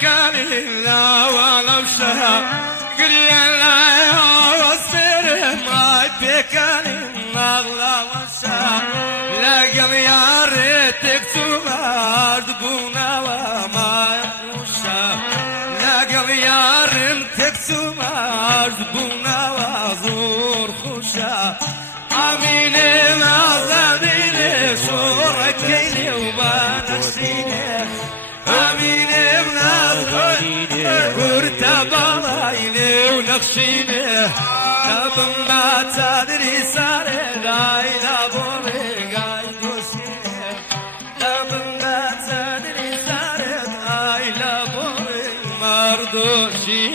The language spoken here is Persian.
كان لا ولو شهر قريا لا وصير ما كان نغلا وشهر لا قل يا ريتك تمارد بونا وما يخشى لا قل يا ريتك تمارد بونا وزور خشى امين ما زادني صورتي وما نسيني امين بالايلي ونخشيني نبم ما تدري ساري لايلا بوري قايد وسيني نبم ما تدري ساري لايلا بوري مردوشي